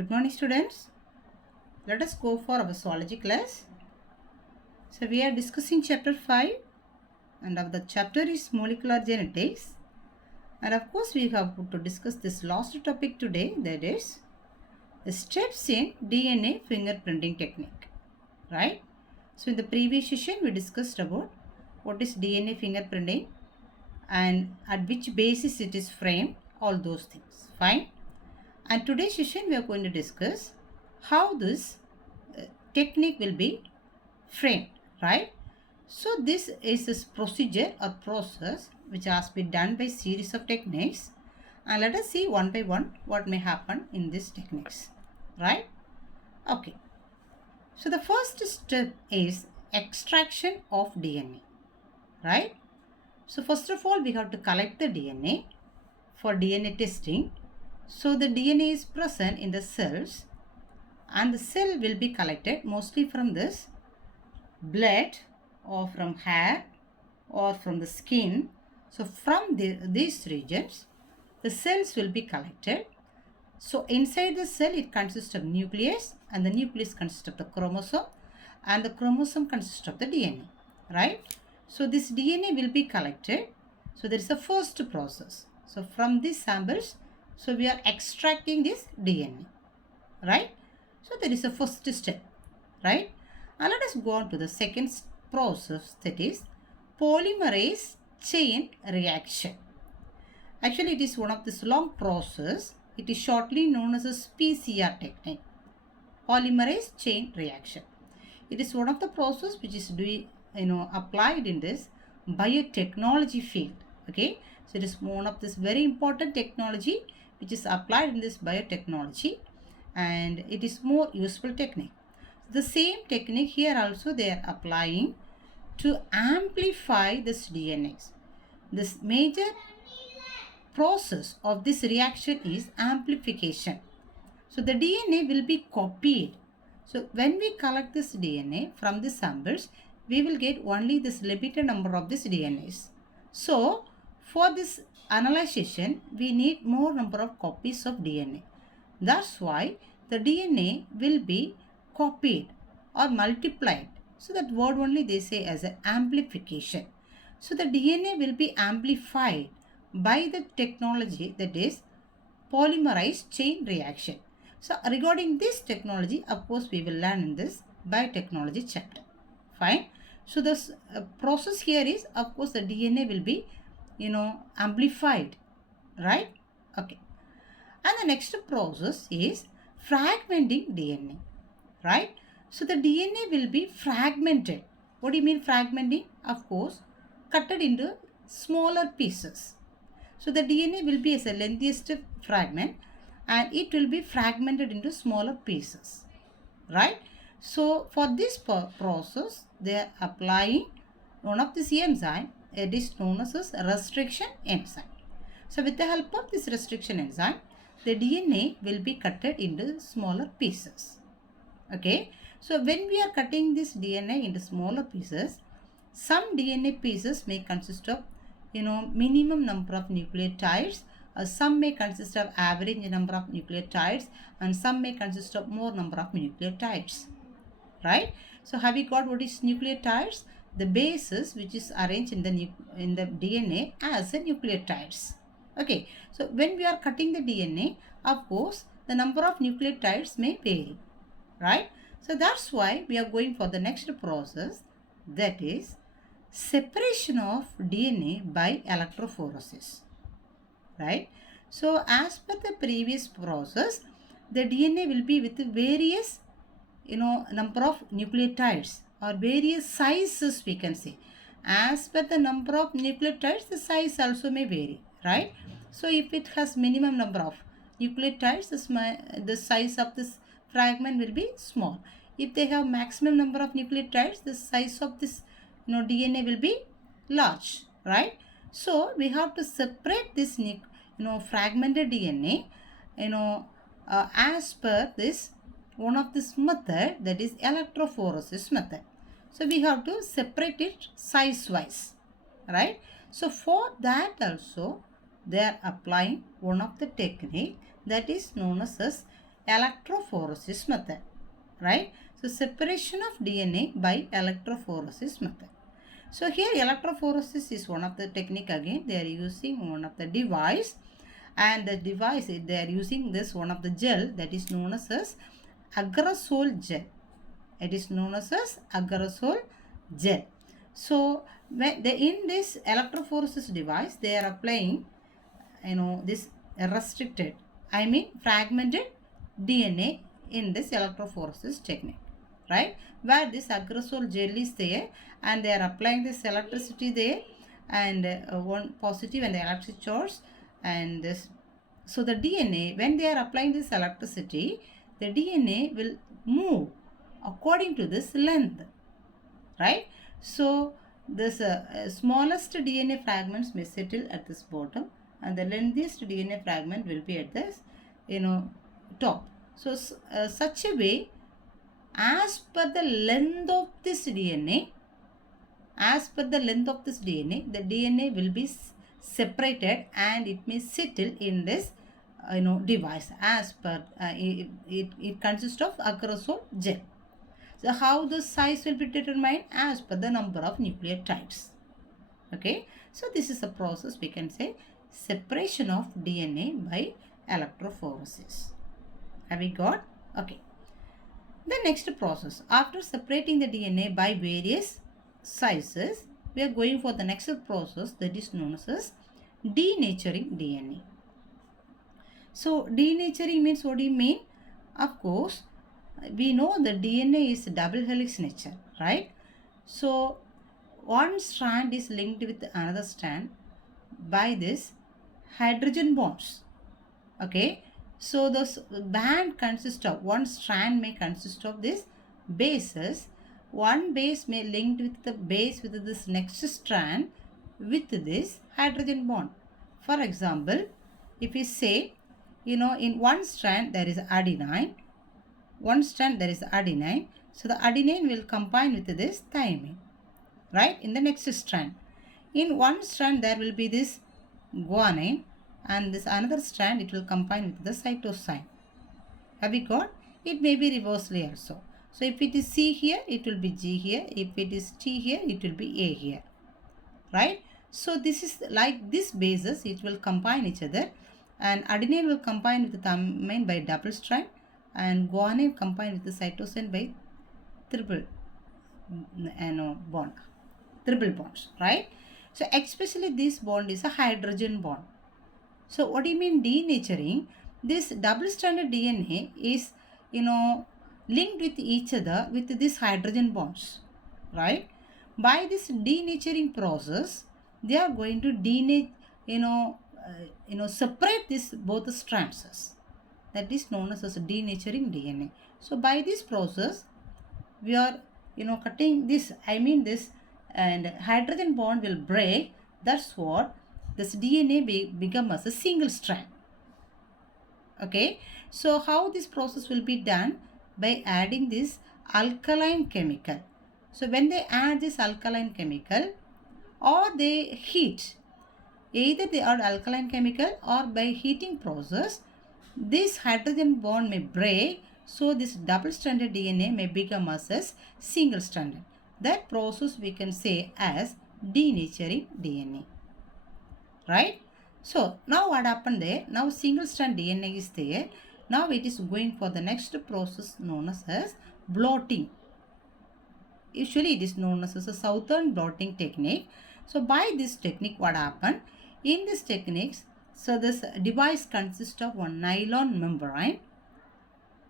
Good morning, students. Let us go for our zoology class. So, we are discussing chapter 5, and of the chapter is molecular genetics. And of course, we have to discuss this last topic today, that is the steps in DNA fingerprinting technique. Right? So, in the previous session, we discussed about what is DNA fingerprinting and at which basis it is framed, all those things. Fine. And today's session, we are going to discuss how this technique will be framed, right? So this is this procedure or process which has been done by series of techniques, and let us see one by one what may happen in these techniques, right? Okay. So the first step is extraction of DNA, right? So first of all, we have to collect the DNA for DNA testing. So the DNA is present in the cells, and the cell will be collected mostly from this blood or from hair or from the skin. So from these regions, the cells will be collected. So inside the cell, it consists of nucleus, and the nucleus consists of the chromosome, and the chromosome consists of the DNA, right? So this DNA will be collected. So there is a first process. So from these samples, so we are extracting this DNA, right? So there is a first step, right? And let us go on to the second process, that is polymerase chain reaction. Actually, it is one of this long process. It is shortly known as a PCR technique, polymerase chain reaction. It is one of the process which is applied in this biotechnology field. Okay, so it is one of this very important technology which is applied in this biotechnology, and it is more useful technique. The same technique here also they are applying to amplify this DNAs. This major process of this reaction is amplification. So the DNA will be copied. So when we collect this DNA from the samples, we will get only this limited number of this DNAs. So for this analyzation, we need more number of copies of DNA. That's why the DNA will be copied or multiplied. So that word only they say as an amplification. So the DNA will be amplified by the technology, that is polymerase chain reaction. So regarding this technology, of course, we will learn in this biotechnology chapter. Fine. So this process here is, of course, the DNA will be, amplified, right? Okay. And the next process is fragmenting DNA, right? So the DNA will be fragmented. What do you mean fragmenting? Of course, cut it into smaller pieces. So the DNA will be as a lengthiest fragment, and it will be fragmented into smaller pieces, right? So for this process, they are applying one of this enzyme. It is known as restriction enzyme. So with the help of this restriction enzyme, the DNA will be cut into smaller pieces. Okay. So when we are cutting this DNA into smaller pieces, some DNA pieces may consist of minimum number of nucleotides, some may consist of average number of nucleotides, and some may consist of more number of nucleotides, right? So have we got what is nucleotides? The bases which is arranged in the DNA as the nucleotides. Okay, so when we are cutting the DNA, of course the number of nucleotides may vary, right? So that's why we are going for the next process, that is separation of DNA by electrophoresis, right? So as per the previous process, the DNA will be with various number of nucleotides or various sizes, we can say. As per the number of nucleotides, the size also may vary, right? So if it has minimum number of nucleotides, the size of this fragment will be small. If they have maximum number of nucleotides, the size of this DNA will be large, right? So we have to separate this fragmented DNA as per this one of this method, that is electrophoresis method. So we have to separate it size wise, right? So for that also they are applying one of the technique that is known as electrophoresis method, right? So separation of DNA by electrophoresis method. So here electrophoresis is one of the technique again. They are using one of the device, and the device they are using this one of the gel that is known as agarosol gel. It is known as agarosol gel. So when they, in this electrophoresis device, they are applying this restricted, I mean fragmented DNA in this electrophoresis technique, right? Where this agarosol gel is there and they are applying this electricity there, and one positive and the electric charge, and this. So the DNA, when they are applying this electricity, the DNA will move according to this length, right? So this smallest DNA fragments may settle at this bottom, and the lengthiest DNA fragment will be at this top. So such a way, as per the length of this DNA, the DNA will be separated and it may settle in this device as per it consists of agarosol gel. So how the size will be determined? As per the number of nucleotides. Okay, so this is a process, we can say, separation of DNA by electrophoresis. Have we got? Okay. The next process, after separating the DNA by various sizes, we are going for the next process that is known as denaturing DNA. So denaturing means, what do you mean? Of course, we know the DNA is double helix nature, right? So one strand is linked with another strand by this hydrogen bonds. Okay, so the band consists of, one strand may consist of these bases. One base may linked with the base with this next strand with this hydrogen bond. For example, if we say, in one strand there is adenine, so the adenine will combine with this thymine, right, in the next strand. In one strand there will be this guanine, and this another strand it will combine with the cytosine. Have we got? It may be reversely also. So if it is C here, it will be G here. If it is T here, it will be A here, right? So this is like this bases, it will combine each other, and adenine will combine with the thymine by double strand, and guanine combine with the cytosine by triple bonds, right? So especially this bond is a hydrogen bond. So what do you mean denaturing? This double-stranded DNA is, linked with each other with these hydrogen bonds, right? By this denaturing process, they are going to separate this both strands. That is known as denaturing DNA. So by this process, we are, cutting this, and hydrogen bond will break. That's what this DNA become as a single strand. Okay, so how this process will be done? By adding this alkaline chemical. So when they add this alkaline chemical, or they heat, either they add alkaline chemical or by heating process, this hydrogen bond may break, so this double stranded DNA may become as a single stranded. That process we can say as denaturing DNA, right? So now what happened there? Now single strand DNA is there. Now it is going for the next process known as blotting. Usually it is known as a southern blotting technique. So by this technique, what happened? In this techniques, so this device consists of one nylon membrane.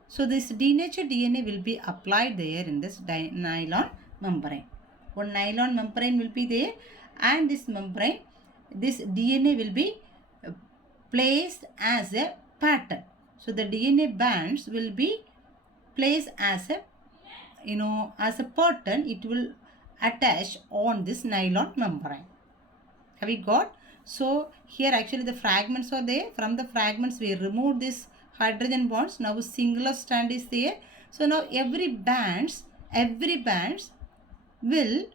So this denatured DNA will be applied there in this nylon membrane. One nylon membrane will be there, and this membrane, this DNA will be placed as a pattern. So the DNA bands will be placed as a pattern. It will attach on this nylon membrane. Have we got? So here actually the fragments are there. From the fragments we remove this hydrogen bonds. Now a singular strand is there. So now every bands will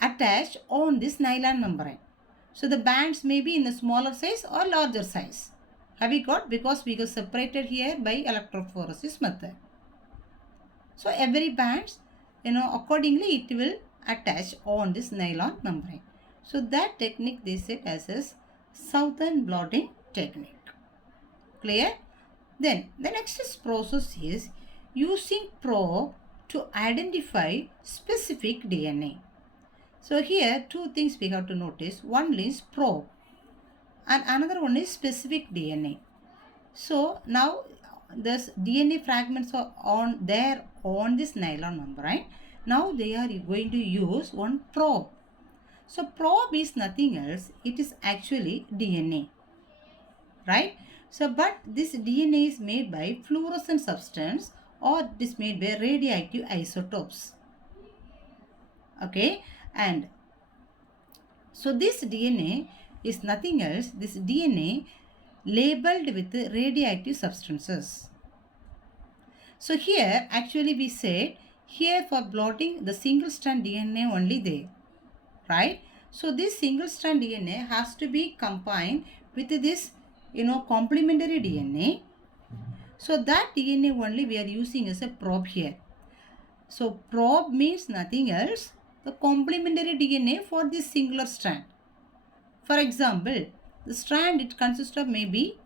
attach on this nylon membrane. So the bands may be in the smaller size or larger size. Have we got? Because we have separated here by electrophoresis method. So every bands, accordingly it will attach on this nylon membrane. So that technique they said as a southern blotting technique. Clear? Then the next process is using probe to identify specific DNA. So here two things we have to notice. One is probe and another one is specific DNA. So now this DNA fragments are on this nylon membrane. Now they are going to use one probe. So probe is nothing else. It is actually DNA. Right? So but this DNA is made by fluorescent substance or it is made by radioactive isotopes. Okay? And so this DNA is nothing else. This DNA labeled with radioactive substances. So here actually we said here for blotting the single strand DNA only there, right? So this single strand DNA has to be combined with this complementary DNA. So that DNA only we are using as a probe here. So probe means nothing else the complementary DNA for this singular strand. For example, the strand it consists of maybe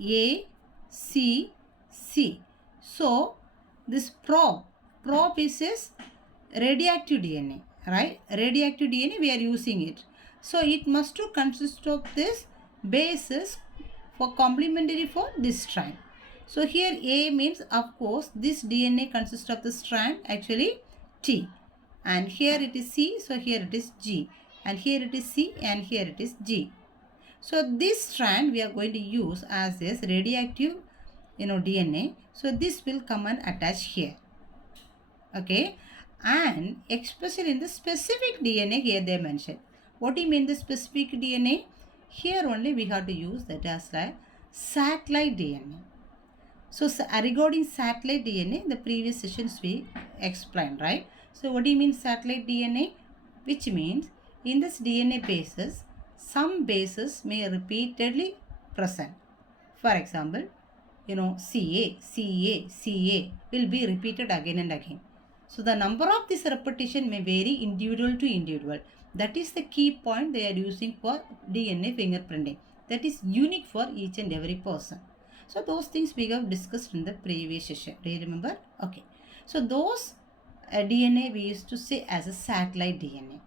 A, C, C. So this probe is radioactive DNA, right? Radioactive DNA we are using it. So it must to consist of this bases for complementary for this strand. So here A means of course this DNA consists of the strand actually T, and here it is C, so here it is G, and here it is C, and here it is G. So this strand we are going to use as this radioactive DNA. So this will come and attach here. Okay, and especially in the specific DNA here they mentioned. What do you mean the specific DNA? Here only we have to use that as like satellite DNA. So regarding satellite DNA, the previous sessions we explained, right? So what do you mean satellite DNA? Which means in this DNA bases, some bases may repeatedly present. For example, CA, CA, CA will be repeated again and again. So the number of this repetition may vary individual to individual. That is the key point they are using for DNA fingerprinting. That is unique for each and every person. So those things we have discussed in the previous session. Do you remember? Okay. So those DNA we used to say as a satellite DNA.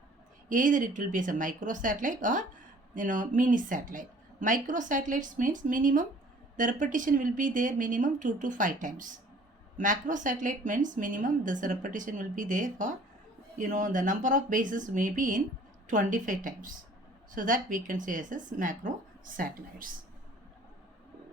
Either it will be as a microsatellite or mini satellite. Microsatellites means minimum the repetition will be there minimum 2 to 5 times. Macrosatellite means minimum this repetition will be there for the number of bases may be in 25 times. So that we can say as macro satellites.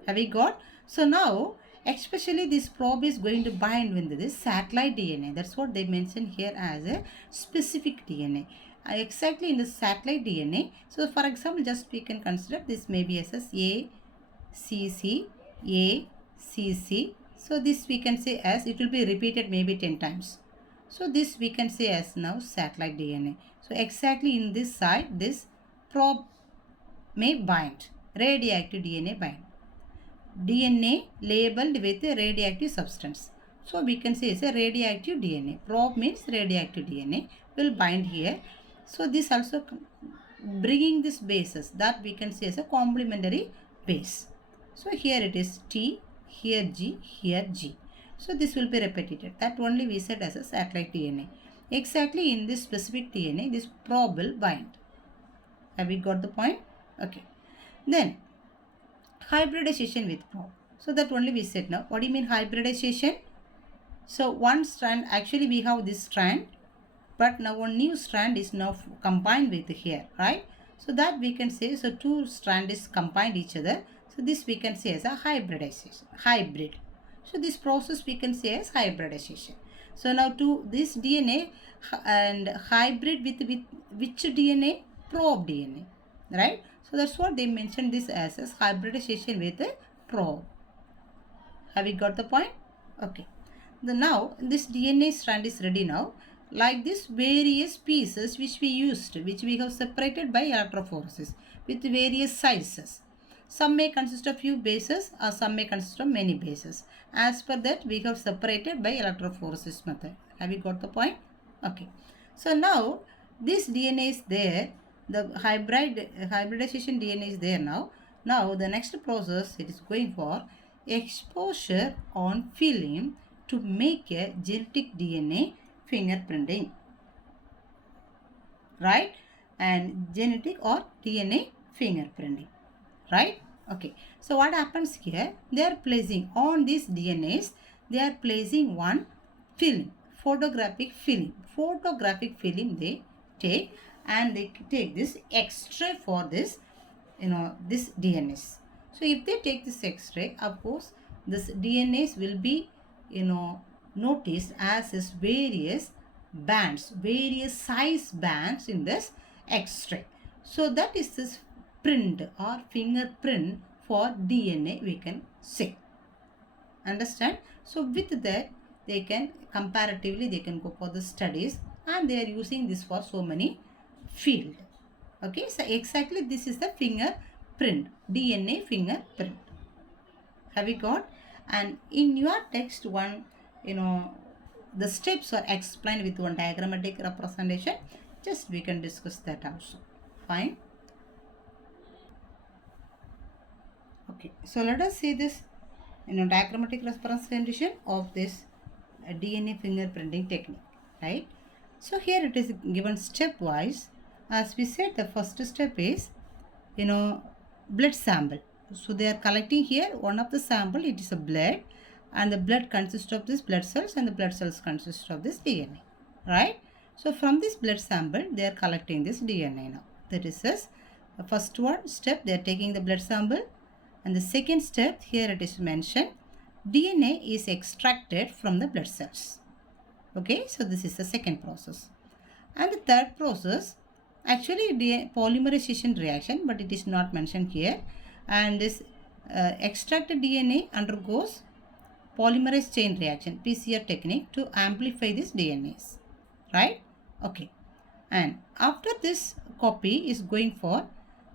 Have we got? So now especially this probe is going to bind with this satellite DNA. That's what they mention here as a specific DNA. Exactly in the satellite DNA. So for example, just we can consider this maybe as A, C, C, A, C, C. So this we can say as it will be repeated maybe 10 times. So this we can say as now satellite DNA. So exactly in this side, this probe may bind, radioactive DNA bind. DNA labeled with a radioactive substance. So we can say it's a radioactive DNA. Probe means radioactive DNA will bind here. So this also bringing this bases that we can say as a complementary base. So here it is T, here G, here G. So this will be repeated. That only we said as a satellite DNA. Exactly in this specific DNA, this probe will bind. Have we got the point? Okay. Then hybridization with probe. So that only we said now. What do you mean hybridization? So one strand, actually we have this strand, but now one new strand is now combined with here, right? So that we can say, so two strands is combined each other. So this we can say as a hybridization, hybrid. So this process we can say as hybridization. So now to this DNA and hybrid with which DNA? Probe DNA, right? So that's what they mentioned this as hybridization with a probe. Have we got the point? Okay. Now this DNA strand is ready now. Like this various pieces which we used, which we have separated by electrophoresis with various sizes. Some may consist of few bases or some may consist of many bases. As per that, we have separated by electrophoresis method. Have you got the point? Okay. So now this DNA is there. The hybridization DNA is there now. Now the next process, it is going for exposure on film to make a genetic DNA fingerprinting, right? And genetic or DNA fingerprinting, right? Okay, so what happens here, they are placing on these DNAs, they are placing one film, photographic film they take, and they take this X-ray for this, this DNAs. So if they take this X-ray, of course this DNAs will be noticed as is various bands, various size bands in this X-ray. So that is this print or fingerprint for DNA, we can say. Understand? So with that, they can comparatively they can go for the studies, and they are using this for so many field. Okay, so exactly this is the fingerprint, DNA fingerprint. Have you got? And in your text one, the steps are explained with one diagrammatic representation. Just we can discuss that also. Fine. Okay, so let us see this diagrammatic representation of this DNA fingerprinting technique, right? So here it is given stepwise. As we said, the first step is blood sample. So they are collecting here one of the sample, it is a blood, and the blood consists of this blood cells, and the blood cells consist of this DNA, right? So from this blood sample they are collecting this DNA now. That is this first one step, they are taking the blood sample, and the second step here it is mentioned, DNA is extracted from the blood cells. Okay, so this is the second process. And the third process, actually polymerization reaction, but it is not mentioned here. And this extracted DNA undergoes polymerase chain reaction, PCR technique, to amplify these DNAs, right? Okay, and after this copy is going for,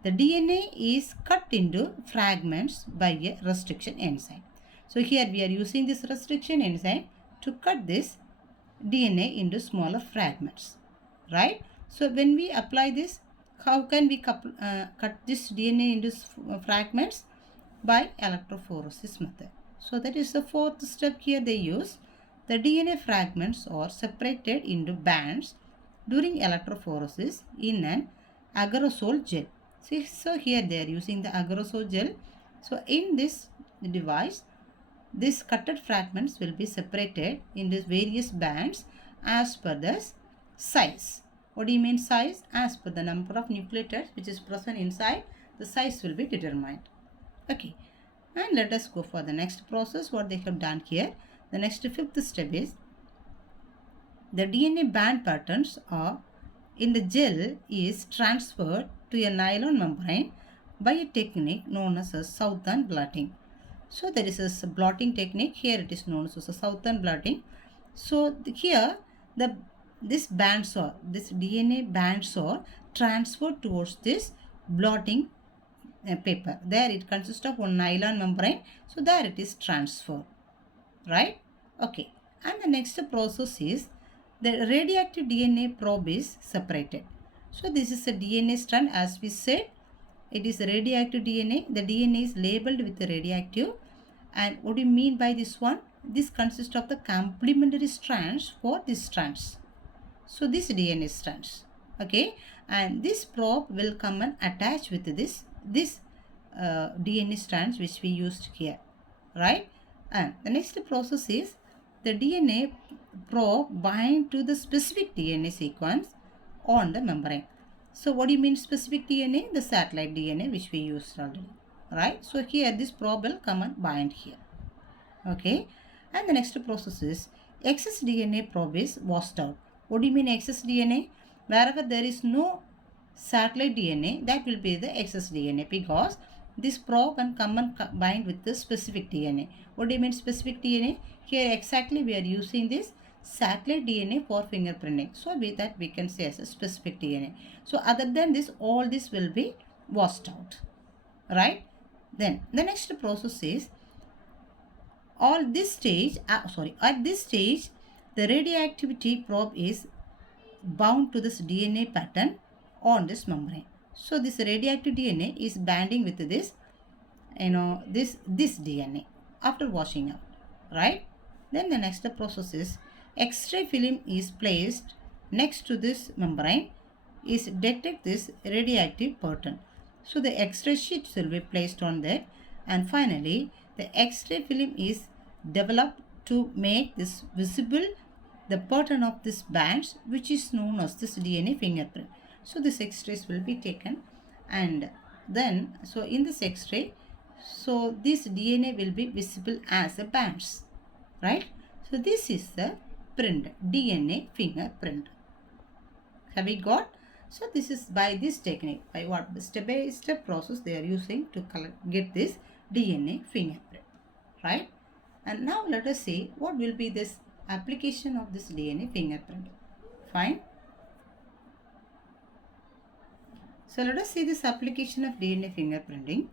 the DNA is cut into fragments by a restriction enzyme. So here we are using this restriction enzyme to cut this DNA into smaller fragments, right? So when we apply this, how can we cut this DNA into fragments? By electrophoresis method. So that is the fourth step here they use. The DNA fragments are separated into bands during electrophoresis in an agarosol gel. See, so here they are using the agarosol gel. So in this device, these cutted fragments will be separated into various bands as per the size. What do you mean size? As per the number of nucleotides which is present inside, the size will be determined. Okay, and let us go for the next process, what they have done here. The next fifth step is, the DNA band patterns are in the gel is transferred to a nylon membrane by a technique known as a Southern blotting. So there is a blotting technique, here it is known as a Southern blotting. So here this DNA bands are transferred towards this blotting paper. There it consists of one nylon membrane, so there it is transferred, right? Okay, and the next process is, the radioactive DNA probe is separated. So this is a DNA strand, as we said, it is a radioactive DNA. The DNA is labeled with the radioactive. And what do you mean by this one? This consists of the complementary strands for these strands. So this DNA strands, okay, and this probe will come and attach with this DNA strands which we used here, right? And the next process is, the DNA probe bind to the specific DNA sequence on the membrane. So what do you mean specific DNA? The satellite DNA which we used already, right? So here this probe will come and bind here, okay. And the next process is, excess DNA probe is washed out. What do you mean excess DNA? Wherever there is no satellite DNA, that will be the excess DNA, because this probe and come and bind with the specific DNA. What do you mean specific DNA? Here exactly we are using this satellite DNA for fingerprinting. So that we can say as a specific DNA. So other than this, all this will be washed out, right? Then the next process is at this stage, the radioactivity probe is bound to this DNA pattern on this membrane. So this radioactive DNA is binding with this, this DNA after washing out, right? Then the next process is X-ray film is placed next to this membrane is detect this radioactive pattern. So the X-ray sheets will be placed on that, and finally the X-ray film is developed to make this visible the pattern of this bands, which is known as this DNA fingerprint. So this X-rays will be taken, and then so in this X-ray, so this DNA will be visible as a bands, right? So this is the print, DNA fingerprint. Have we got? So this is by this technique, by what step by step process they are using to get this DNA fingerprint, right? And now let us see what will be this application of this DNA fingerprint. Fine. So let us see this application of DNA fingerprinting.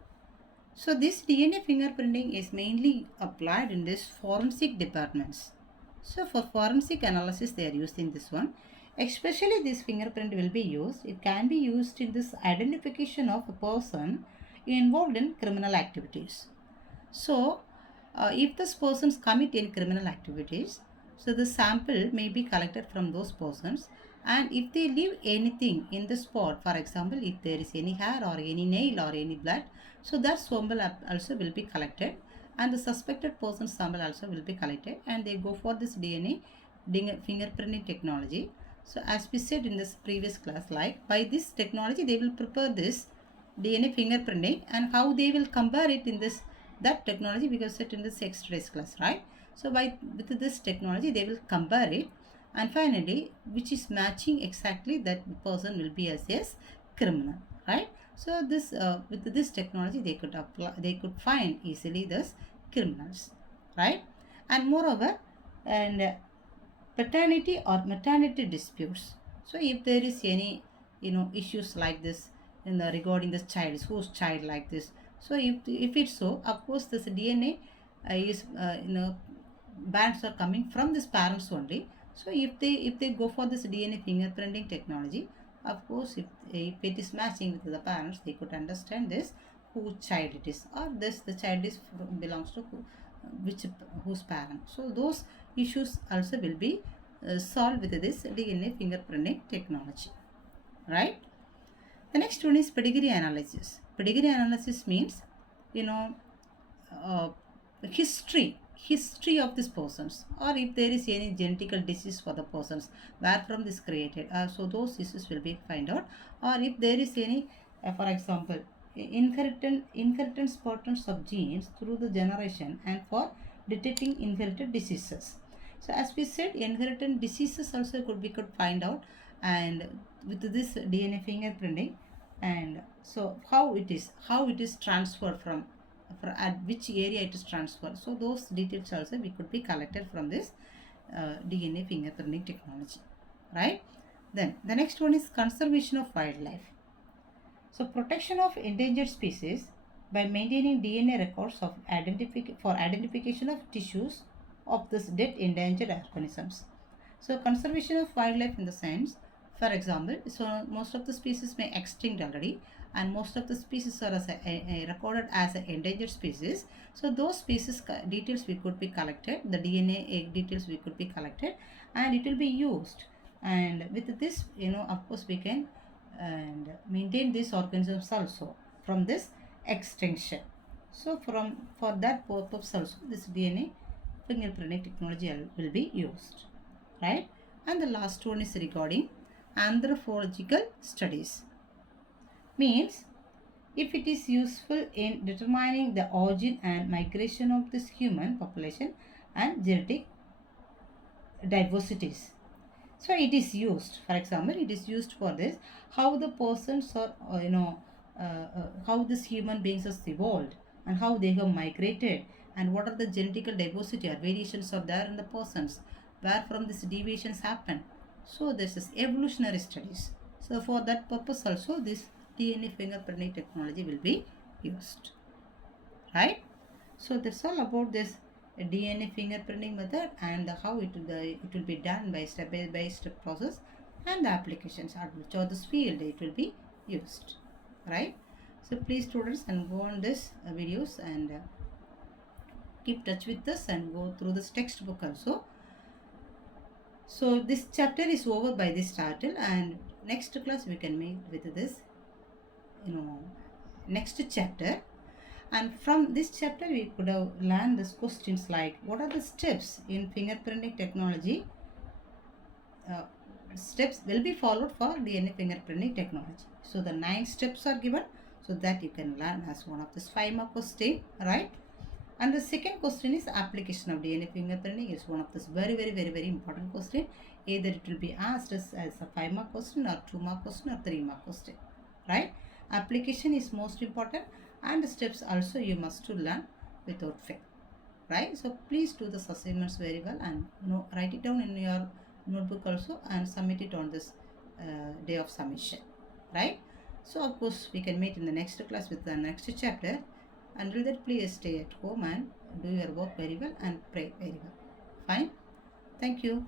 So this DNA fingerprinting is mainly applied in this forensic departments. So for forensic analysis they are using this one. Especially this fingerprint will be used. It can be used in this identification of a person involved in criminal activities. So if this persons commit any criminal activities, so the sample may be collected from those persons, and if they leave anything in the spot, for example, if there is any hair or any nail or any blood, so that sample also will be collected, and the suspected person's sample also will be collected, and they go for this DNA fingerprinting technology. So as we said in this previous class, like by this technology they will prepare this DNA fingerprinting, and how they will compare it in this that technology we have set in this X-rays class, right? So with this technology they will compare it, and finally which is matching exactly that person will be as criminal, right? So this with this technology they could find easily this criminals, right? And moreover, and paternity or maternity disputes. So if there is any issues like this in the regarding this child, whose child like this, so if it's so, of course this DNA is bands are coming from this parents only. So if they go for this DNA fingerprinting technology, of course if it is matching with the parents, they could understand this whose child it is, or this the child is belongs to whose parent. So those issues also will be solved with this DNA fingerprinting technology, right? The next one is pedigree analysis. Pedigree analysis means, you know, uh, history of these persons, or if there is any genetical disease for the persons, where from this created. So those issues will be find out, or if there is any, for example, inheritance patterns of genes through the generation, and for detecting inherited diseases. So as we said, inherited diseases also could find out, and with this DNA fingerprinting, and so how it is transferred from at which area it is transferred. So those details also we could be collected from this DNA fingerprinting technology, right? Then the next one is conservation of wildlife. So protection of endangered species by maintaining DNA records of for identification of tissues of this dead endangered organisms. So conservation of wildlife in the sense, for example, so most of the species may extinct already, and most of the species are recorded as an endangered species. So those species details we could be collected, the DNA details we could be collected, and it will be used. And with this, of course, we can and maintain these organisms also from this extinction. So for that purpose also, this DNA fingerprinting technology will be used, right? And the last one is regarding anthropological studies. Means if it is useful in determining the origin and migration of this human population and genetic diversities. So it is used, for example, it is used for this, how the persons are, how this human beings has evolved, and how they have migrated, and what are the genetical diversity or variations are there in the persons, where from these deviations happen. So this is evolutionary studies. So for that purpose also this DNA fingerprinting technology will be used. right? So that's all about this DNA fingerprinting method and how it will be done by step process and the applications at which or this field it will be used, right? So please students and go on this videos and keep touch with us and go through this textbook also. So this chapter is over by this title, and next class we can meet with this, next chapter. And from this chapter we could have learned these questions like what are the steps in fingerprinting technology, uh, steps will be followed for DNA fingerprinting technology. So the 9 steps are given so that you can learn as one of this 5 mark question, right? And the second question is application of DNA fingerprinting is one of this very important question. Either it will be asked as a 5 mark question or 2 mark question or 3 mark question, right? Application is most important and the steps also you must to learn without fail, right? So please do the assignments very well and write it down in your notebook also and submit it on this day of submission, right? So of course we can meet in the next class with the next chapter. Until that, please stay at home and do your work very well and pray very well. Fine. Thank you.